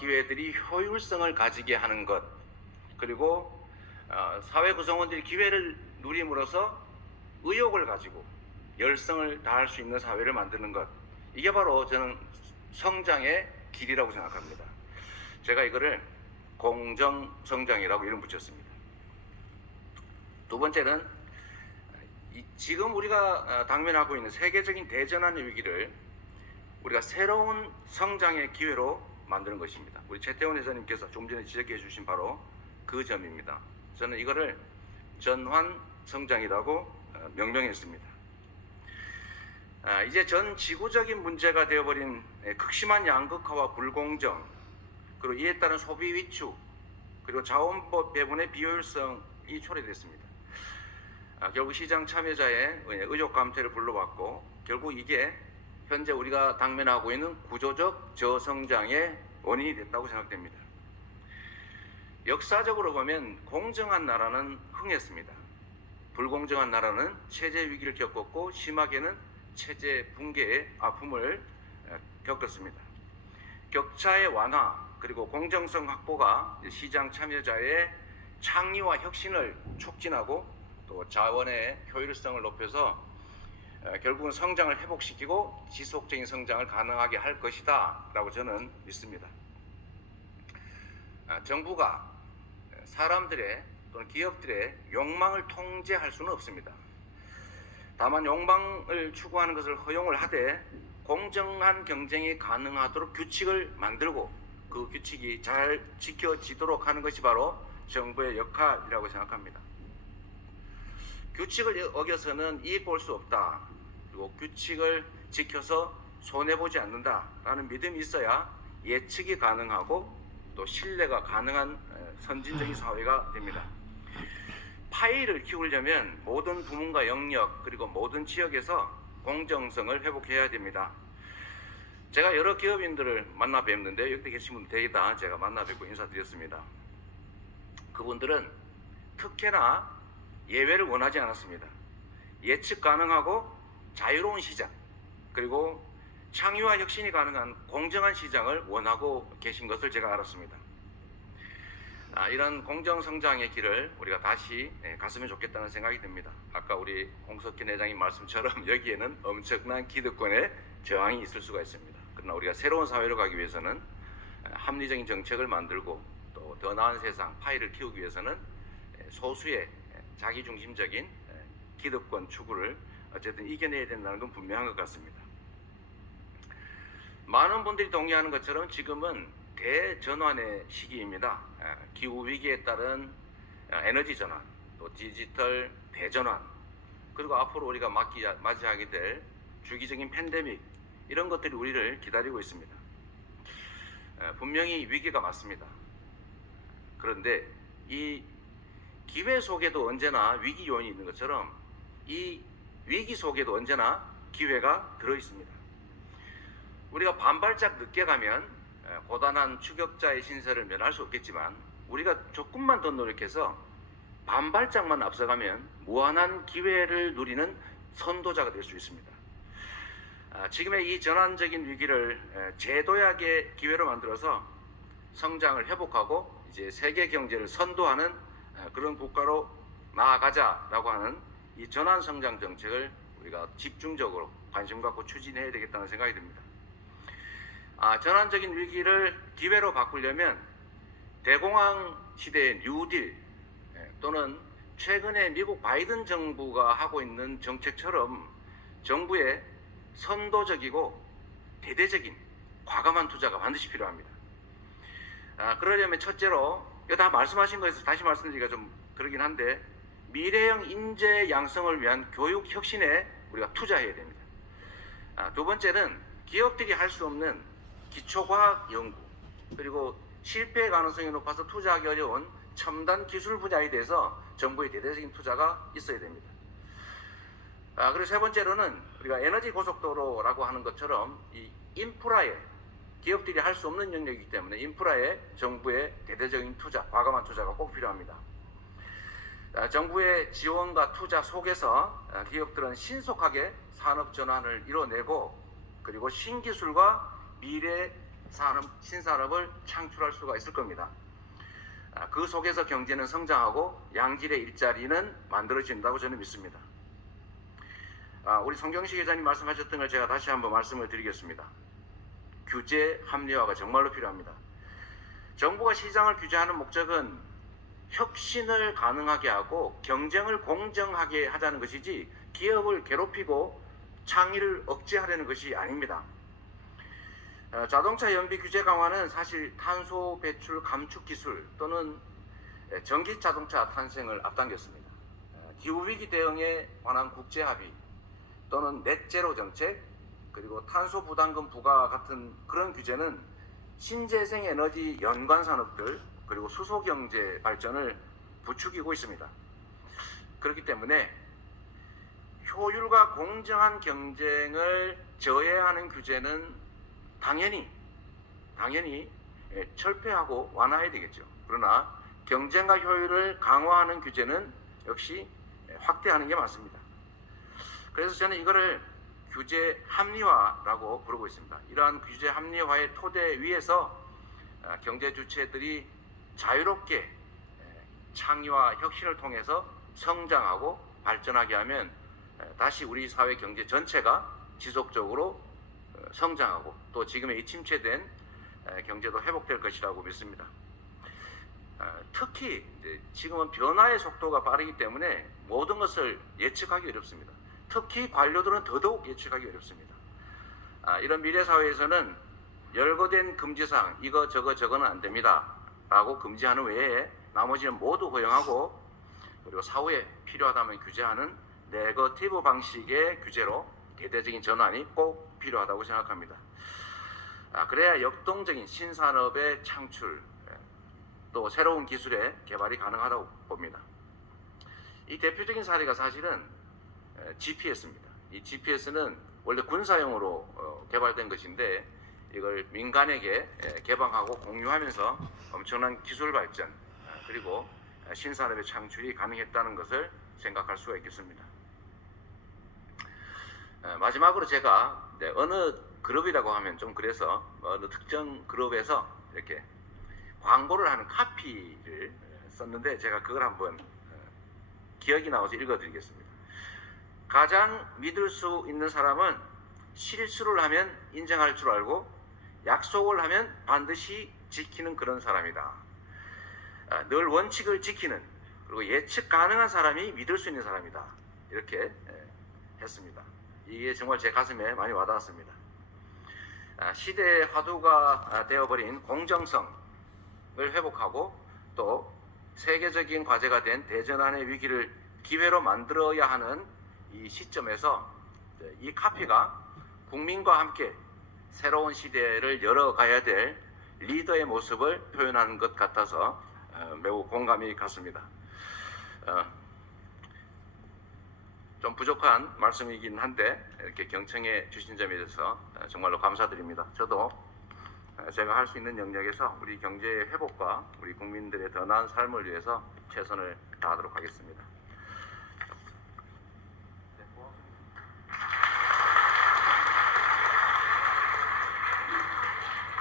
기회들이 효율성을 가지게 하는 것, 그리고 사회 구성원들이 기회를 누림으로써 의욕을 가지고 열성을 다할 수 있는 사회를 만드는 것, 이게 바로 저는 성장의 길이라고 생각합니다. 제가 이거를 공정성장이라고 이름 붙였습니다. 두 번째는 지금 우리가 당면하고 있는 세계적인 대전환의 위기를 우리가 새로운 성장의 기회로 만드는 것입니다. 우리 최태원 회장님께서 좀 전에 지적해 주신 바로 그 점입니다. 저는 이거를 전환 성장이라고 명명했습니다. 이제 전 지구적인 문제가 되어버린 극심한 양극화와 불공정, 그리고 이에 따른 소비 위축, 그리고 자원 배분의 비효율성이 초래됐습니다. 결국 시장 참여자의 의욕 감퇴를 불러왔고, 결국 이게 현재 우리가 당면하고 있는 구조적 저성장의 원인이 됐다고 생각됩니다. 역사적으로 보면 공정한 나라는 흥했습니다. 불공정한 나라는 체제 위기를 겪었고, 심하게는 체제 붕괴의 아픔을 겪었습니다. 격차의 완화, 그리고 공정성 확보가 시장 참여자의 창의와 혁신을 촉진하고 또 자원의 효율성을 높여서 결국은 성장을 회복시키고 지속적인 성장을 가능하게 할 것이다 라고 저는 믿습니다. 정부가 사람들의 또는 기업들의 욕망을 통제할 수는 없습니다. 다만 욕망을 추구하는 것을 허용을 하되 공정한 경쟁이 가능하도록 규칙을 만들고 그 규칙이 잘 지켜지도록 하는 것이 바로 정부의 역할이라고 생각합니다. 규칙을 어겨서는 이익 볼 수 없다. 그리고 규칙을 지켜서 손해보지 않는다라는 믿음이 있어야 예측이 가능하고 또 신뢰가 가능한 선진적인 사회가 됩니다. 파이를 키우려면 모든 부문과 영역 그리고 모든 지역에서 공정성을 회복해야 됩니다. 제가 여러 기업인들을 만나 뵙는데 여기 계신 분들 대개 다 제가 만나 뵙고 인사드렸습니다. 그분들은 특혜나 예외를 원하지 않았습니다. 예측 가능하고 자유로운 시장, 그리고 창의와 혁신이 가능한 공정한 시장을 원하고 계신 것을 제가 알았습니다. 이런 공정성장의 길을 우리가 다시 갔으면 좋겠다는 생각이 듭니다. 아까 우리 홍석현 회장님 말씀처럼 여기에는 엄청난 기득권의 저항이 있을 수가 있습니다. 그러나 우리가 새로운 사회로 가기 위해서는 합리적인 정책을 만들고 또 더 나은 세상, 파이를 키우기 위해서는 소수의 자기중심적인 기득권 추구를 어쨌든 이겨내야 된다는 건 분명한 것 같습니다. 많은 분들이 동의하는 것처럼 지금은 대전환의 시기입니다. 기후위기에 따른 에너지 전환, 또 디지털 대전환, 그리고 앞으로 우리가 맞이하게 될 주기적인 팬데믹, 이런 것들이 우리를 기다리고 있습니다. 분명히 위기가 맞습니다. 그런데 이 기회 속에도 언제나 위기 요인이 있는 것처럼 이 위기 속에도 언제나 기회가 들어있습니다. 우리가 반발짝 늦게 가면 고단한 추격자의 신세를 면할 수 없겠지만 우리가 조금만 더 노력해서 반발짝만 앞서가면 무한한 기회를 누리는 선도자가 될 수 있습니다. 지금의 이 전환적인 위기를 재도약의 기회로 만들어서 성장을 회복하고 이제 세계 경제를 선도하는 그런 국가로 나아가자라고 하는 이 전환 성장 정책을 우리가 집중적으로 관심 갖고 추진해야 되겠다는 생각이 듭니다. 전환적인 위기를 기회로 바꾸려면 대공황 시대의 뉴딜 또는 최근에 미국 바이든 정부가 하고 있는 정책처럼 정부의 선도적이고 대대적인 과감한 투자가 반드시 필요합니다. 그러려면 첫째로 이거 다 말씀하신 거에서 다시 말씀드리기가 좀 그러긴 한데 미래형 인재 양성을 위한 교육 혁신에 우리가 투자해야 됩니다. 두 번째는 기업들이 할 수 없는 기초과학 연구, 그리고 실패 가능성이 높아서 투자하기 어려운 첨단 기술 분야에 대해서 정부의 대대적인 투자가 있어야 됩니다. 그리고 세 번째로는 우리가 에너지 고속도로라고 하는 것처럼 이 인프라에 기업들이 할 수 없는 영역이기 때문에 인프라에 정부의 대대적인 투자, 과감한 투자가 꼭 필요합니다. 정부의 지원과 투자 속에서 기업들은 신속하게 산업 전환을 이뤄내고 그리고 신기술과 미래 신산업을 창출할 수가 있을 겁니다. 그 속에서 경제는 성장하고 양질의 일자리는 만들어진다고 저는 믿습니다. 우리 송경식 회장님 말씀하셨던 걸 제가 다시 한번 말씀을 드리겠습니다. 규제 합리화가 정말로 필요합니다. 정부가 시장을 규제하는 목적은 혁신을 가능하게 하고 경쟁을 공정하게 하자는 것이지 기업을 괴롭히고 창의를 억제하려는 것이 아닙니다. 자동차 연비 규제 강화는 사실 탄소 배출 감축 기술 또는 전기 자동차 탄생을 앞당겼습니다. 기후위기 대응에 관한 국제 합의 또는 넷제로 정책 그리고 탄소 부담금 부과 같은 그런 규제는 신재생 에너지 연관 산업들 그리고 수소 경제 발전을 부추기고 있습니다. 그렇기 때문에 효율과 공정한 경쟁을 저해하는 규제는 당연히 철폐하고 완화해야 되겠죠. 그러나 경쟁과 효율을 강화하는 규제는 역시 확대하는 게 맞습니다. 그래서 저는 이거를 규제 합리화라고 부르고 있습니다. 이러한 규제 합리화의 토대 위에서 경제 주체들이 자유롭게 창의와 혁신을 통해서 성장하고 발전하게 하면 다시 우리 사회 경제 전체가 지속적으로 성장하고 또 지금의 이 침체된 경제도 회복될 것이라고 믿습니다. 특히 지금은 변화의 속도가 빠르기 때문에 모든 것을 예측하기 어렵습니다. 특히 관료들은 더더욱 예측하기 어렵습니다. 이런 미래 사회에서는 열거된 금지사항 이거 저거는 안 됩니다 라고 금지하는 외에 나머지는 모두 허용하고 그리고 사후에 필요하다면 규제하는 네거티브 방식의 규제로 대대적인 전환이 꼭 필요하다고 생각합니다. 그래야 역동적인 신산업의 창출 또 새로운 기술의 개발이 가능하다고 봅니다. 이 대표적인 사례가 사실은 GPS입니다. 이 GPS는 원래 군사용으로 개발된 것인데 이걸 민간에게 개방하고 공유하면서 엄청난 기술 발전 그리고 신산업의 창출이 가능했다는 것을 생각할 수가 있겠습니다. 마지막으로 제가 어느 그룹이라고 하면 좀 그래서 어느 특정 그룹에서 이렇게 광고를 하는 카피를 썼는데 제가 그걸 한번 기억이 나와서 읽어드리겠습니다. 가장 믿을 수 있는 사람은 실수를 하면 인정할 줄 알고 약속을 하면 반드시 지키는 그런 사람이다. 늘 원칙을 지키는 그리고 예측 가능한 사람이 믿을 수 있는 사람이다. 이렇게 했습니다. 이게 정말 제 가슴에 많이 와닿았습니다. 시대의 화두가 되어버린 공정성을 회복하고 또 세계적인 과제가 된 대전환의 위기를 기회로 만들어야 하는 이 시점에서 이 카피가 국민과 함께 새로운 시대를 열어가야 될 리더의 모습을 표현하는 것 같아서 매우 공감이 갔습니다. 좀 부족한 말씀이긴 한데 이렇게 경청해 주신 점에 대해서 정말로 감사드립니다. 저도 제가 할 수 있는 영역에서 우리 경제의 회복과 우리 국민들의 더 나은 삶을 위해서 최선을 다하도록 하겠습니다.